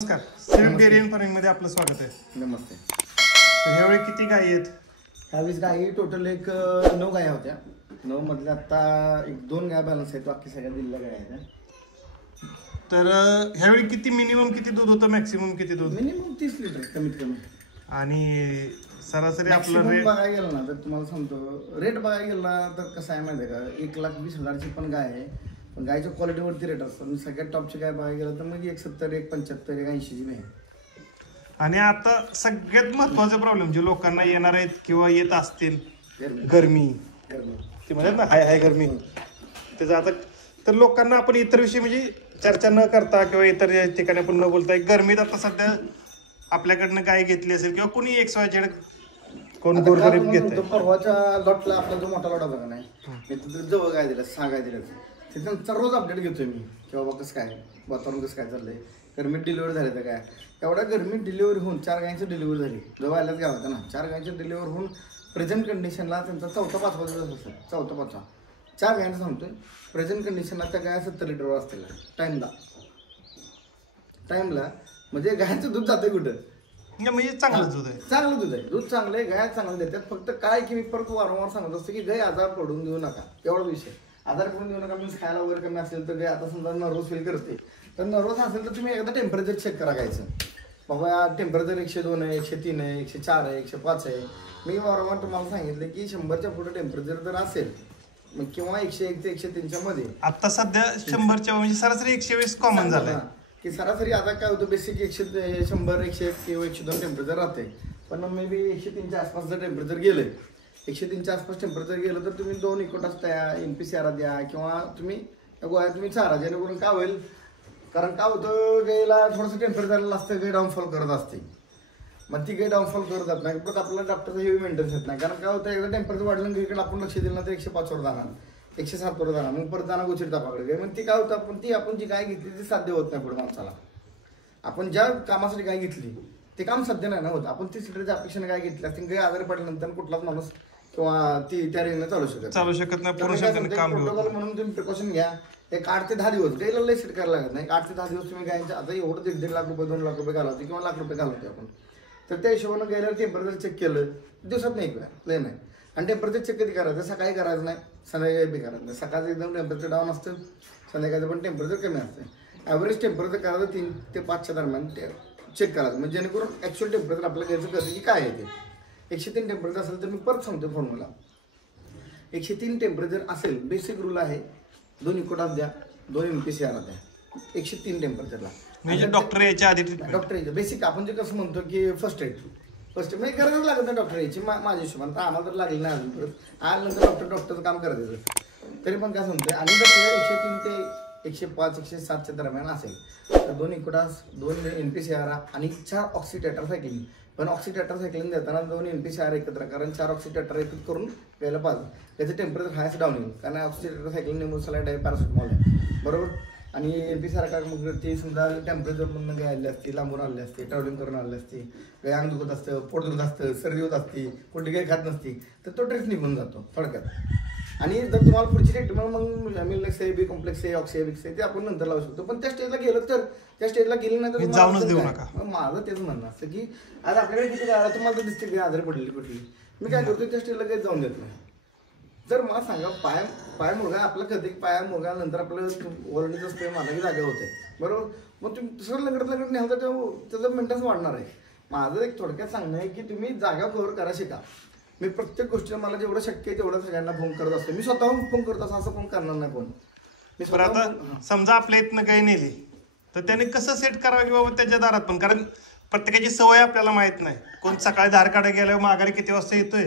नमस्कार, civil dairy farming मध्ये आपलं स्वागत आहे. नमस्ते. यावेळी किती गायी आहेत? 20 गायी टोटल 9 गाया होत्या. 9 मधल्या आता 1-2 गाय बॅलन्स आहेत, बाकी सगळ्या दिलेल्या गाया आहेत. तर ह्यावेळी किती मिनिमम किती दूध होतं, मॅक्सिमम किती दूध? मिनिमम 30 लिटर कमीत कमी. आणि सरासरी आपलं रेट बघायला गेलं ना तर तुम्हाला सांगतो, रेट बघायला गेला तर कसं आहे माहिती आहे का, 1,20,000ची पण गाय आहे, पण गायच्या क्वालिटीवरती रेट असतो. सगळ्यात टॉपची गाय बघायला गेलं तर मग 1,70, 1,75, 1,80ची नाही. आणि आता सगळ्यात महत्वाचा प्रॉब्लेम जे लोकांना येणार आहेत किंवा येत असतील, गरमी. ते म्हणतात ना हाय गरमी. त्याचं आता तर लोकांना आपण इतर विषयी म्हणजे चर्चा न करता किंवा इतर ठिकाणी आपण न बोलता गरमीत आता सध्या आपल्याकडनं गाय घेतली असेल किंवा कोणी एक सोयाचे कोण गोरगरीब घेत. परवाच्या लॉटला आपला जो मोठा लॉट होता नाही, तिथे जवळ गाय दिला, 6 गाय दिल्या. त्यांचा रोज अपडेट घेतोय मी की बाबा कसं काय वातावरण, कसं काय चाललंय, गरमीत डिलिव्हरी झाली तर काय. एवढ्या गरमीत डिलिव्हरी होऊन 4 गायची डिलिव्हरी झाली. जवळ आल्याच गाव होता ना, 4 गायची डिलिव्हरी होऊन प्रेझेंट कंडिशनला त्यांचा 4-5 दिवस असतो. 4-5 4 गायचं सांगतोय. प्रेझेंट कंडिशनला त्या गाय 70 लिटरवर असतील टाइमला. म्हणजे गायचं दूध जाते कुठं, म्हणजे चांगलं दूध आहे. चांगलं दूध आहे, दूध चांगलं आहे, गाय चांगलं देतात. फक्त काय की मी परत वारंवार सांगत असतो की गाय आजार पडून देऊ नका, एवढा विषय. आजार पडून देऊ नका मीन्स खायला वगैरे कमी असेल तर गाय आता समजा नर्वस फील करते, तर नर्वस असेल तर तुम्ही एकदा टेम्परेचर चेक करा गायचं. बाबा टेम्परेचर 102 आहे, 103 आहे, 104 आहे, 105 आहे. मी वारंवार तुम्हाला सांगितलं की 100च्या पुढे टेम्परेचर जर असेल मग किंवा 101 ते 103च्या मध्ये. आता सध्या 100च्या म्हणजे सरासरी 120 कॉमन झालंय की सरासरी. आता काय होतं, बेसिक 100, 101 किंवा 102 टेम्परेचर राहते, पण मे बी 103च्या आसपास जर टेम्परेचर गेलं, 103च्या आसपास टेम्परेचर गेलं तर तुम्ही 2 इकोटास द्या, NPCR द्या किंवा तुम्ही गोळ्या तुम्ही चारा, जेणेकरून काय होईल. कारण काय होतं, गायला थोडंसं टेम्परेचरला असतं, गाय डाऊनफॉल करत असते. मग ती गाय डाऊनफॉल करत जात नाही, परत आपल्याला डॉक्टरचं हेवी मेंटेन्स येत नाही. कारण काय होतं, एकदा टेम्परेचर वाढलं गायकडे आपण लक्ष दिलं ना तर 105 वर जाणार, 107 वर जाणार, मग परत जाणार गोचिड तापाकडे गाय. मग ती काय होतं, आपण जी गाय घेतली ती साध्य होत नाही पुढे माणसाला. आपण ज्या कामासाठी गाय घेतली ते काम सध्या नाही ना होत. आपण 30 लिटरच्या अपेक्षेने गाय घेतली असते, गाय आजारी पडल्यानंतर कुठलाच माणूस किंवा ती त्या रेंजने चालू शकत नाही. प्रोटोकॉल म्हणून तुम्ही प्रिकॉशन घ्या. एक 8 ते 10 दिवस गायला लय सेट करायला लागत नाही. 8 ते 10 दिवस तुम्ही गायच्या आता एवढं 1.5 लाख रुपये, 2 लाख रुपये घालवते किंवा लाख रुपये घालवते आपण, तर त्या हिशोबानं गायला टेम्परेचर चेक केलं दिवसात नाही वेळा लय नाही. आणि टेम्परेचर चेक कधी करायचं, सकाळी करायचं नाही, संध्याकाळी बी करायचं नाही. सकाळचं एकदम टेम्परेचर डाऊन असतं, संध्याकाळचं पण टेम्परेचर कमी असतं. ॲव्हरेज टेम्परेचर करायचं 3 ते 5च्या दरम्यान चेक करायचं, म्हणजे जेणेकरून ॲक्च्युअल टेम्परेचर आपल्याला घ्यायचं कळतं की काय आहे ते. 103 टेम्परेचर असेल तर मी परत सांगतो फॉर्म्युला. 103 टेम्परेचर असेल, बेसिक रूल आहे 2 इकोटास द्या, 2 NPCR द्या 103 टेम्परेचरला. म्हणजे डॉक्टर याच्या आधी डॉक्टर यायचं बेसिक आपण जे कसं म्हणतो की फर्स्ट एड म्हणजे गरजच लागत नाही डॉक्टर यायची माझ्या हिशोबाने. तर आम्हाला तर लागली नाही अजून, परत आल्यानंतर डॉक्टरचं काम करायचं. तरी पण काय सांगतोय, आणि जर 103 ते 105, 107च्या दरम्यान असेल तर 2 इकोटास, 2 NPCR आणि 4 ऑक्सिटेटर सायक्लिन. पण ऑक्सिटेटर सायक्लिन देताना 2 NPCR एकत्र, कारण 4 ऑक्सिटेटर एकत्र करून घ्यायला पाहिजे. त्याचं टेम्परेचर हायस्ट डाऊन येईल, कारण ऑक्सिटेटर सायक्लिन नेमोसलाइड आहे, पॅरासिटामॉल आहे, बरोबर. आणि NPCR काय मग ते समजा टेम्परेचर म्हणून गाय आली असते, लांबून आली असते, ट्रॅव्हलिंग करून आली असते, गाय अंग दुखत असतं, पोट दुखत असतं, सर्दी होत असते, कुठली गाय खात नसती, तर तो ट्रेस निघून जातो थोडक्यात. आणि जर तुम्हाला पुढची ट्रीटमेंट मग अमिलनेक्स आहे, बी कॉम्प्लेक्स आहे, ऑक्सिएबिक्स आहे, ते आपण नंतर लावू शकतो. पण त्या स्टेजला गेलं तर, त्या स्टेजला गेली नाही तर जाऊनच देऊ नका. माझं तेच म्हणणं असतं की आज आपल्याकडे किती गाय तुम्हाला तर दिसते गाय आजारी पडलेली कुठली, मी काय करतो त्या स्टेजला काही जाऊन देत नाही. जर मला सांगा पाय मुरगा आपलं कधी पाया मुरगानंतर आपलं ओरडीचं स्प्रे मारला की जागा होते, बरोबर. मग तुम्ही दुसरं लगडत न्याल तर त्याचं मेंटेनन्स वाढणार आहे. माझं एक थोडक्यात सांगणं आहे की तुम्ही जागा कव्हर करा शिका. मी प्रत्येक गोष्टीला मला जेवढं शक्य आहे तेवढं सगळ्यांना फोन करत असतो. मी स्वतःहून फोन करत असं असं फोन करणार नाही कोण. मी आता समजा आपल्या इथनं गाय नेली तर त्याने कसं सेट करावं की बाबा त्याच्या दारात पण, कारण प्रत्येकाची सवय आपल्याला माहित नाही. कोण सकाळी धार काढा गेल्यावर माघारी किती वाजता येतोय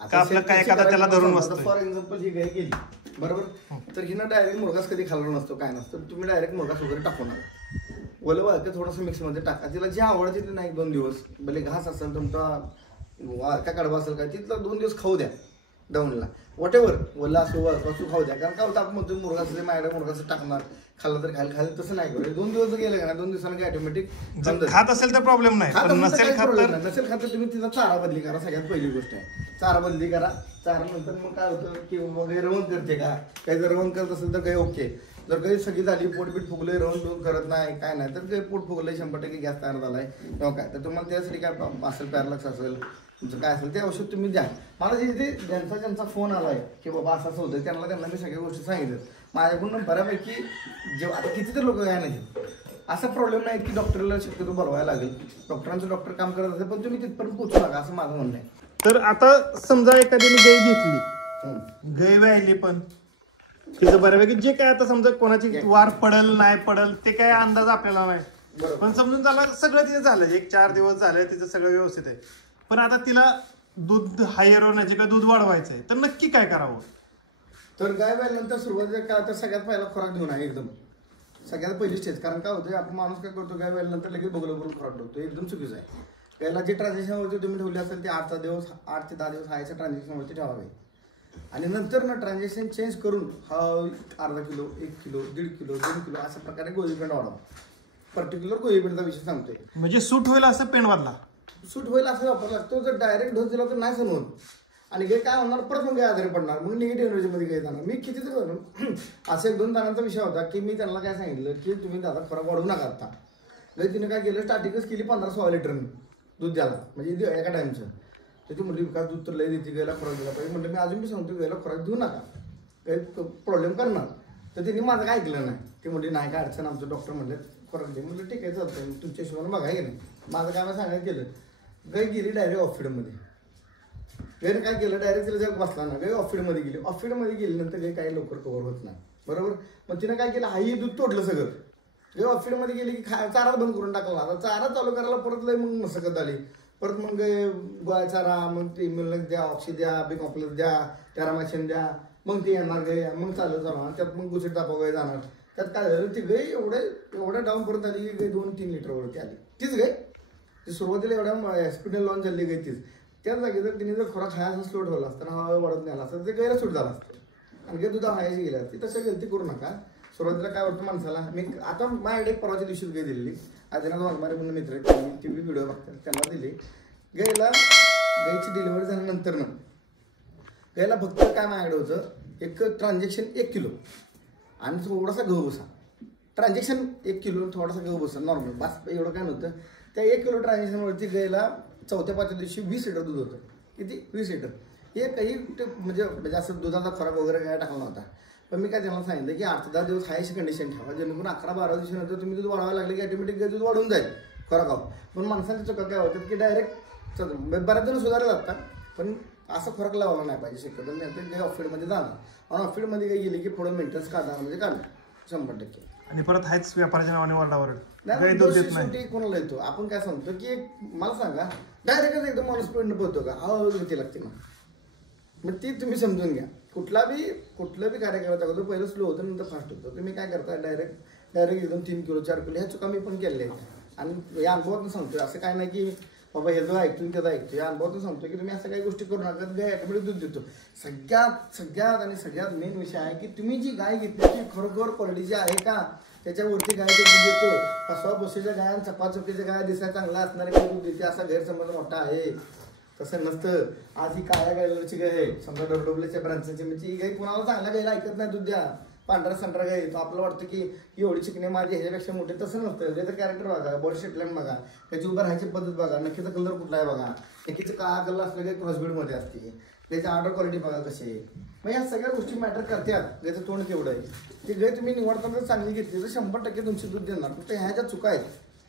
का आपलं काय एखादा त्याला धरून बसतो. फॉर एक्झाम्पल ही गाय गेली बरोबर, तर हिनं डायरेक्ट मुरगास कधी खाल्ला नसतो, काय नसतं. तुम्ही डायरेक्ट मुरगास वगैरे टाकू नका, ओलं वाळकं थोडंसं मिक्समध्ये टाका. तिला जे आवडते ते नाही 2 दिवस, भले घास असेल तुमचा वारका कडबा असेल काय, तिथला 2 दिवस खाऊ द्या डाऊनला, वॉटेवर ओला असो वासू खाऊ द्या. कारण काय होतं, आपण म्हणतो मुरगाचं माझ्याकडे मुरगाचं टाकणार, खाल्लं तर खायला तसं नाही करू. 2 दिवस गेले का 2 दिवसांनी काय ऑटोमॅटिक खात असेल तर प्रॉब्लेम नाही, नसेल खात तर तुम्ही तिचा चारा बदली करा. सगळ्यात पहिली गोष्ट आहे चारा बदली करा. चारा नंतर मग काय होतं की वगैरे रवण करते का, काही जर रवण करत असेल तर काही ओके. जर काही सगळी झाली, पोटपीठ फुगले, रवून करत नाही काय नाही, तर काही पोट फुगलंय 100% गॅस तयार झालाय किंवा काय, तर तुम्हाला त्यासाठी काय असेल, पॅरलक्स असेल, तुमचं काय असेल ते औषध तुम्ही द्या. मला जे ज्यांचा फोन आलाय की बाबा असं असं होतं, त्यांना मी सगळ्या गोष्टी सांगितलं. माझ्याकडून बऱ्यापैकी जेव्हा आता किती तर लोक काय नाही, असा प्रॉब्लेम नाही की डॉक्टरला शक्यतो बोलवायला लागेल. डॉक्टर काम करत असेल, पण तुम्ही तिथपर्यंत पोहोचू नका असं माझं म्हणणं आहे. तर आता समजा एखाद्याने गाय घेतली, गाय व्यायली, पण तिचं बऱ्यापैकी जे काय आता समजा कोणाची वार पडल नाही पडल ते काय अंदाज आपल्याला नाही, पण समजून झाला सगळं तिथे झालं, 1-4 दिवस झाले तिचं सगळं व्यवस्थित आहे, पण आता तिला दूध हायर होण्याचे का दूध वाढवायचंय, तर नक्की काय करावं? तर गाय व्यायल्यानंतर सुरुवातीला काय तर सगळ्यात पहिला खोराक देऊन आहे एकदम सगळ्यात पहिली स्टेज. कारण काय होतं, आपण माणूस काय करतो, गाय व्यायल्यानंतर लगेच बघून खोराक ठेवतो, एकदम चुकीचं आहे. गायला जे ट्रान्झॅक्शनवरती तुम्ही ठेवले असेल ते 8 ते 10 दिवस हायच्या ट्रान्झॅक्शनवरती ठेवावे, आणि नंतर ना ट्रान्झॅक्शन चेंज करून अर्धा किलो, 1 किलो, 1.5 किलो, 2 किलो अशा प्रकारे गोळी पेंड वाढवा. पर्टिक्युलर गोळी पेंडचा विषय सांगतोय, म्हणजे सूट होईल असं पेंड बदला, सूट होईल असं वापरला लागतो. जर डायरेक्ट डोस दिला तर नाही सण होत, आणि गाय काय होणार, परत मग गाय आजारी पडणार, मग निगेटिव्ह एनर्जीमध्ये गाय जाणार. मी किती तर असं 1-2 जणांचा विषय होता की मी त्यांना काय सांगितलं की तुम्ही दादा खोराक वाढवू नका. आता गाय तिने काय केलं, स्टार्टिंगच केली 15-16 लिटर दूध द्यायला, म्हणजे एका टाइमचं. तर ती म्हटली विकास दूध तर लय देते, गायला खोराक दिला पाहिजे. म्हटलं मी अजून मी सांगतो गायला खोराक देऊ नका, काही प्रॉब्लेम करणार. तर तिने माझं काय ऐकलं नाही, ती म्हटली नाही काय अडचण, आमचं डॉक्टर म्हणले खोराक दे. म्हटलं ठीक आहे चालतंय, तुमच्या हिशोबाने बघा की नाही. माझं काय मी सांगायचं केलं, गाय गेली डायरेक्ट ऑफिडमध्ये. गायने काय केलं, डायरेक्ट तिला जर बसला ना, गाय ऑफिडमध्ये गेली. ऑफिडमध्ये गेल्यानंतर गाय काही लवकर कव्हर होत नाही, बरोबर. मग तिनं काय केलं, आई दूध तोडलं सगळं. गाय ऑफिडमध्ये गेली की चारा बंद करून टाकला. आता चारा चालू करायला परत लय मग मसकत आली. परत मग गोळ्या चारा, मग ते इम्युनस द्या, ऑक्सी द्या, बी कॉम्प्लेक्स द्या, टॅरामॅक्सिन द्या, मग ते येणार गाय, मग चालू त्यात मग गुसेट तापा गाय जाणार. त्यात काय झालं, ती गाय एवढ्या डाऊन परत आली की गाय 2-3 लिटरवरती आली. तीच गाय ती सुरुवातीला एवढ्या हॉस्पिटल लॉन्च झाली गाय तीच. त्याच जागी जर तिने जर खोराक खायचा स्लो ठेवला असता, हळूहळू वाढत नाही असतं, ते गायला सूट झाला असतं, आणि गाय दुधा खायची गेली असती. तसं गलती करू नका. सुरुवातीला काय होतं माणसाला, मी आता माझ्याकडे परवाच्या दिवशीच गाय दिलेली, आदिनाथ वाघमारे म्हणून मित्र आहेत, टी व्ही व्हिडिओ बघतात, त्यांना दिली. गायची डिलिव्हरी झाल्यानंतर ना गायला फक्त काय माझ्याकडे होतं, एक ट्रान्झॅक्शन 1 किलो आणि थोडासा गहू भुसा. ट्रान्झॅक्शन 1 किलो थोडासा गहू भुसा नॉर्मल, बस एवढं काय नव्हतं. त्या 1 किलो ट्रान्झॅक्शनवरती गायला 4-5 दिवशी 20 लिटर दूध होतं. किती? 20 लिटर. हे काही म्हणजे असं दुधाचा खोराक वगैरे काय टाकला नव्हता. पण मी काय त्यांना सांगितलं की 8 ते 10 दिवस हायची कंडिशन ठेवा, जेणेकरून 11-12 दिवसानंतर तुम्ही दूध वाढवायला लागले की ऑटोमॅटिक दूध वाढून जाईल खोराकावर. पण माणसांच्या चुका काय होतात की डायरेक्ट बऱ्याच जण सुधारले जातात, पण असं खोराक लावला नाही पाहिजे शक्यतो. नाही गाय ऑफिडमध्ये जाणार, आणि ऑफिडमध्ये काय गेली की पुढे मेंटेनन्स काढणार, म्हणजे काढणार 100%. आणि परत हायच व्यापाराच्या नावाने वरडावर नाही कोणाला येतो. आपण काय सांगतो की मला सांगा, डायरेक्टच एकदम माणूस पेंड पोहतो का, हळूहळू गती लागते ना, मग ती तुम्ही समजून घ्या. कुठलं बी कार्य करत अगोदर पहिलं स्लो होतं, नंतर फास्ट होतं. तुम्ही काय करता, डायरेक्ट एकदम 3 किलो 4 किलो ह्या चुका मी पण केलेल्या आहेत, आणि या अनुभवातून सांगतोय. असं काय नाही की बाबा हे जो ऐकतो त्याचा ऐकतो, या अनुभवातून सांगतो की तुम्ही असं काही गोष्टी करू नका, गाय ऑटोमॅटिक दूध देतो. सगळ्यात मेन विषय आहे की तुम्ही जी गाय घेतली ती खरोखर क्वालिटीची आहे का, त्याच्यावरती गाय दूध देतो. फसवा बसेच्या गाय, चपाचपीच्या गाय दिसायला चांगला असणारे काही दूध देते असा गैरसमज मोठा आहे. तसं नसतं. आज ही काळ्या गायची गाय आहे, समजा डबडबल्याच्या ब्रांचची, म्हणजे ही गाय कुणाला चांगल्या गायला ऐकत नाही दूध द्या. पांढरा संढरा गाय तो आपलं वाटतं की एवढी चिकणे माझी ह्याच्यापेक्षा मोठे, तसं नसतं. त्याचं कॅरेक्टर बघा, बॉडी शेटलाईन बघा, त्याची उभं राहायची पद्धत बघा, नक्कीचा कलर कुठला आहे बघा, नक्कीचं काळा कलर असलं काही क्रॉसबीडमध्ये असते, त्याची ऑर्डर क्वालिटी बघा कशी आहे. मग या सगळ्या गोष्टी मॅटर करतात. त्याचं तोंड केवढं आहे, ती गाय तुम्ही निवडताना जर चांगली घेतली तर 100% तुमची दूध देणार. फक्त ह्या ज्या चुका आहेत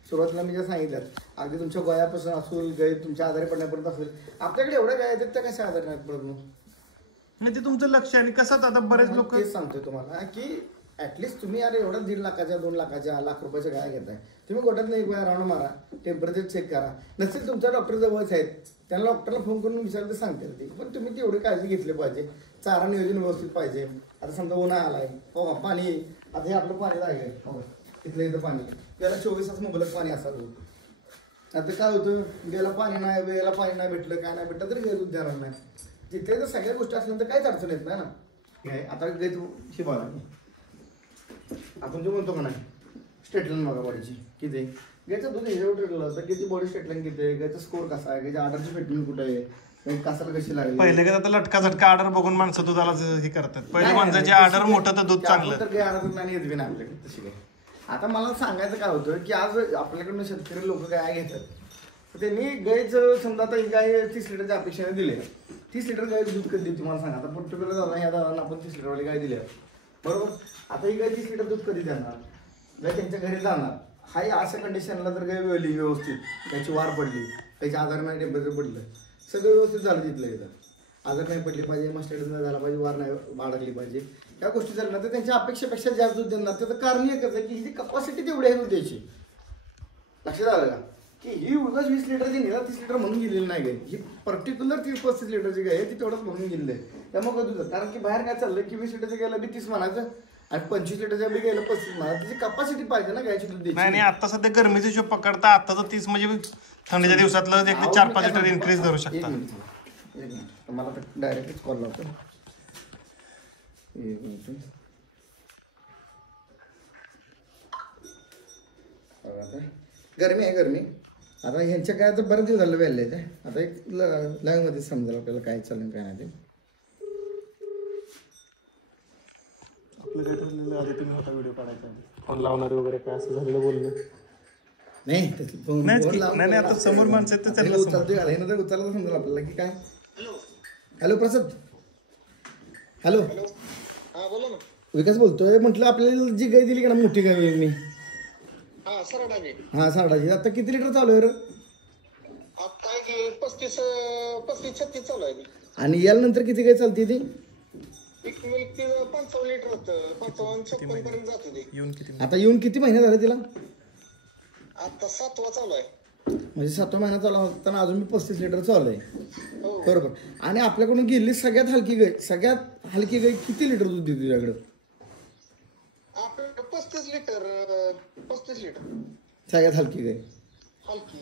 सुरुवातीला मी ज्या सांगितल्यात, अगदी तुमच्या गोयापासून असेल, गाय तुमच्या आजारी पडण्यापर्यंत असेल, आपल्याकडे एवढ्या गाय आहेत त्या कशा आजारी नाहीत पडत. म्हणजे तुमचं लक्ष आहे. आणि कसं आता बरेच लोक तेच सांगतोय तुम्हाला की ऍटलिस्ट तुम्ही अरे एवढा 1.5 लाखाच्या 2 लाखाच्या लाख रुपयाच्या गाय घेताय, तुम्ही गोट्यात एक वेळा राऊंड मारा, टेम्परेचर चेक करा. नसेल तुमच्या डॉक्टर जवळच आहेत, त्यांना डॉक्टरला फोन करून विचारलं तर सांगते ते. पण तुम्ही तेवढी काळजी घेतली पाहिजे. चारा नियोजन व्यवस्थित पाहिजे. आता समजा उन्हाळा आलाय, हो पाणी, आता हे आपलं पाणी आहे हो इथलं इथं पाणी, त्याला 24 तास मुबलक पाणी असावं. आता काय होतं, गेला पाणी नाही, वेळेला पाणी नाही भेटलं, काय नाही भेटलं तरी गाय दूध देणार नाही. तिथे जर सगळ्या गोष्टी असल्यानंतर काहीच अडचण येत नाही ना. आता गाय ही बघा, आपण जो म्हणतो का नाही स्टेटलाईन बघा बॉडीची किती, गायचं दूध ह्याच्यावर ठरलं तर गायची बॉडी स्टेटलाईन किती आहे, गायचा स्कोर कसा आहे, गायच्या आर्डरची फिटिंग कुठे आहे, गाय कासाला कशी लागली. पहिले काय आता लटका झटका ऑर्डर बघून माणसं दुधाला हे करतात. पहिले माणसाची ऑर्डर मोठं तर दूध चांगलं. तर काही ऑर्डर नाही येत बी नाही आपल्याकडे तशी काय. आता मला सांगायचं काय होतं की आज आपल्याकडनं शेतकरी लोक काय घेतात, तर त्यांनी गायचं समजा आता ही गाय 30 लिटरच्या अपेक्षेने दिले, 30 लिटर गाय दूध कधी देते मला सांगा. आता पर्टिक्युलर झाला ह्या दादांना आपण 30 लिटरवाली गाय दिली आहे बरोबर. आता ही गाय 30 लिटर दूध कधी देणार, गाय त्यांच्या घरी जाणार. हाही अशा कंडिशनला जर गाय वेळली व्यवस्थित, त्याची वार पडली, त्याची आधार नाही टेम्परेचर पडलं, सगळं व्यवस्थित झालं तिथलं इथं, आधार नाही पडली पाहिजे, मस्टर्ड नाही झाला पाहिजे, वार नाही बाळगली पाहिजे, या गोष्टी झाल्या ना तर त्यांच्या अपेक्षेपेक्षा जास्त दूध देणार. त्याचं कारण एकच आहे की ही कपॅसिटी तेवढी आहे दूधाची. लक्षात आलं का की ही उगाच 20 लिटरची निघा 30 लिटर म्हणून गेलेली नाही गाय, ही पर्टिक्युलर 30-35 लिटरची गाय आहे, ती तेवढंच म्हणून गेलेली आहे. त्यामुळे दूध कारण की बाहेर काय चाललं की 20 लिटरच्या गायला बी 30 म्हणायचं आणि 25 लिटरच्या बी गायला 35 म्हणायचं. तिची कपॅसिटी पाहिजे ना गायची दूध द्यायची. नाही आता सध्या गरमीचे जो पकडता आताचं 30 म्हणजे थंडीच्या दिवसातलं 4-5 लिटर इन्क्रीज धरू शकता. एक मिनिट मला तर डायरेक्टच कॉल लावतो. एक मिनिट गरमी आहे गरमी. आता ह्यांच्या काय तर बरेच दिवस झालं व्यायला आहे. आता एक लाईव्ह मध्ये समजेल आपल्याला काय चालेल काय नाही ते. आपलं काय ठरलेलं आधी तुम्ही मोठा व्हिडिओ काढायचा फोन लावणारे वगैरे काय असं झालेलं बोलणं नाही आता समोर माणसं आहेत तर त्यांना उचलतोय तर उचलला समजेल आपल्याला की काय. हॅलो प्रसाद. हॅलो विकास बोलतोय. म्हटलं आपल्याला जी गाय दिली का ना मोठी गाय मी हा सारडाची, आता किती लिटर चालू आहे रे? 35-36 चालू आहे. आणि याला नंतर किती गाय चालते ती? 55 लिटर होतं, 55-56 पर्यंत जात होते. आता येऊन किती महिने झाले तिला? आता 7वा चालू आहे. म्हणजे 7वा महिना चालू असताना अजून मी 35 लिटर चालू आहे बरोबर. आणि आपल्याकडून गेली सगळ्यात हलकी गाय किती लिटर दूध देते तुझ्याकडं? 35 लिटर सगळ्यात हलकी गाय हलकी.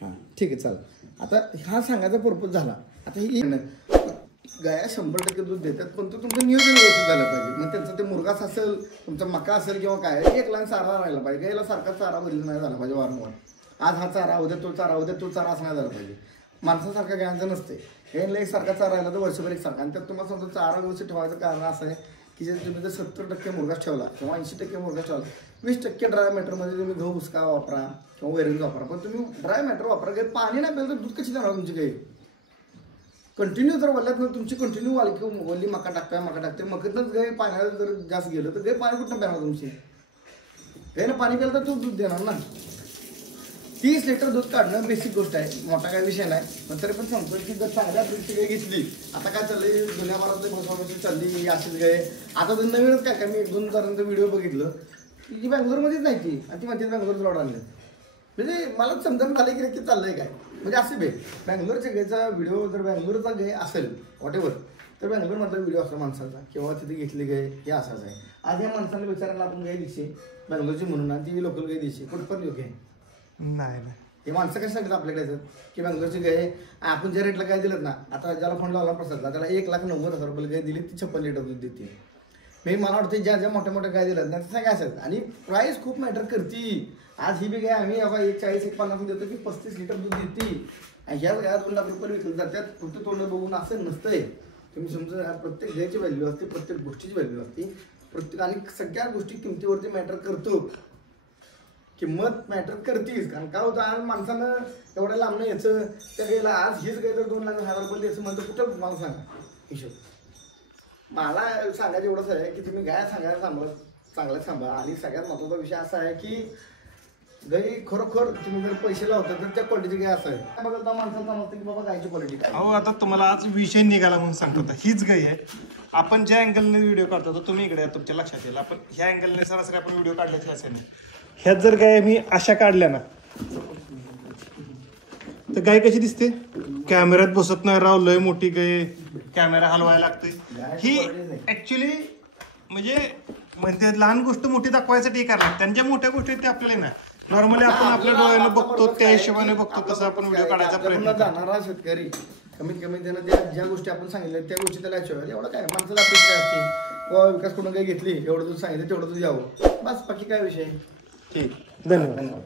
हां ठीक आहे चालेल. आता हा सांगायचा पर्पज झाला. आता ही गाया 100% दूध देतात पण तो तुमचं नियोजन व्यवस्थित झालं पाहिजे. मग त्यांचं ते मुरगास असेल, तुमचा मका असेल किंवा काय, एक लाईन चारा राहिला पाहिजे. गायला सारखा चारा बदल नाही झाला पाहिजे वारंवार. आज हा चारा उद्या तो चारा उद्या तो चारा असं नाही झाला पाहिजे. माणसासारखा गायांचं नसते. गायला एक सारखा चारा राहिला तर वर्षभर एक सारखा. आणि त्यात तुम्हाला समजा चारा व्यवस्थित ठेवायचं कारण असं आहे की जे तुम्ही जर 70% मुरगास ठेवला किंवा 80% मुरगास ठेवला, 20% ड्राय मॅटरमध्ये तुम्ही गहू भुसका वापरा किंवा वैरण वापरा, पण तुम्ही ड्राय मॅटर वापरा. गाय पाणी नाही प्यायलं तर दूध कशी देणार तुमची गाय? कंटिन्यू जर वल्ल्यात तुमची कंटिन्यू वल्ली मका टाकते मकातच गाय पाण्याला जर जास्त गेलं तर गाय पाणी कुठं प्याणार तुमची? गायनं पाणी प्यायलं तर तू दूध देणार ना. 30 लिटर दूध काढणं बेसिक गोष्ट आहे, मोठा काही विषय नाही. पण तरी पण सांगतो की जर चांगल्या ब्रीडची गाय घेतली, आता काय चाललंय दुनियाभरात बसवाबशी चालली अशीच गाय. आता तर नवीनच काय मी 1-2 जणांचं व्हिडिओ बघितलं की बँगलोरमध्येच नाही ती, आणि ती म्हणते बँगलोरचं लॉट आणलं. म्हणजे मला समजून झालं की चाललंय काय. म्हणजे असे बँगलोरच्या गायचा व्हिडिओ जर बँगलोरचा गाय असेल व्हॉटेवर, तर बँगलोरमधला व्हिडिओ असला माणसाचा किंवा तिथे घेतली गाय हे असाच आहे. आज या माणसाला विचारायला आपण गाय दिसे बँगलोरची म्हणून आणि ती लोकल गाय दिसे कुठपण योग्य आहे नाही. हे माणसं कशी सांगतात आपल्याकडे येतात की बँगलोरची गाय आपण ज्या रेटला गाय दिलं ना, आता ज्याला फोन लावला प्रसादला त्याला 1,90,000 रुपये गाय दिली, ती 56 लिटर दूध देते. मी मला वाटतं ज्या मोठ्या मोठ्या गाय दिल्यात ना त्या काय असतात आणि प्राईस खूप मॅटर करते. आज ही बी गाय आम्ही बाबा 1,40-1,50 देतो की 35 लिटर दूध देते आणि ह्या गाया 2 लाख रुपये विकत जातात. फक्त तोंड बघून असं नसतंय. तुम्ही समजा प्रत्येक गायची व्हॅल्यू असते, प्रत्येक गोष्टीची व्हॅल्यू असते, प्रत्येक आणि सगळ्या गोष्टी किमतीवरती मॅटर करतो. किंमत मॅटर करतीच. कारण काय होतं आज माणसानं एवढ्या लांबणं यायचं त्या गायला आज हीच गाय जर 2,00,000 रुपये द्यायचं म्हणतं कुठं मला सांगा हिशोब. मला सांगायचं एवढंच आहे की तुम्ही गाय सांगायला चांगलं सांभाळा. आणि सगळ्यात महत्त्वाचा विषय असा आहे की गाय खरोखर तुम्ही जर पैसे लावता तर त्या क्वालिटीची गाय असावी. बघा माणसाला समजतं की बाबा गायची क्वालिटी काय. अहो आता तुम्हाला आज विषय निघाला म्हणून सांगतो. आता हीच गाय आहे. आपण ज्या अँगलने व्हिडिओ काढतो तर तुम्ही इकडे तुमच्या लक्षात येईल. आपण ह्या अँगलने सरासरी आपण व्हिडिओ काढल्याची असे नाही. ह्यात जर गाय मी अशा काढल्या ना तर गाय कशी दिसते? कॅमेऱ्यात बसत नाही राव, लय मोठी गाय, कॅमेरा हलवायला लागते. ही ऍक्च्युली म्हणजे लहान गोष्ट मोठी दाखवायसाठी करणार. त्यांच्या मोठ्या गोष्टी ते आपल्याला नाही. नॉर्मली आपण आपल्या डोळ्याने बघतो त्या हिशोबाने बघतो तसं आपण व्हिडिओ काढायचा प्रयत्न जाणारा शेतकरी कमीत कमी त्यानं ज्या गोष्टी आपण सांगितल्या त्या गोष्टी त्याला याच्यावर एवढं काय माणसाला अपेक्षा असते व विकास करून काही घेतली एवढं दूध सांगितलं तेवढं दूध यावं बस, बाकी काय विषय. ठीक, धन्यवाद.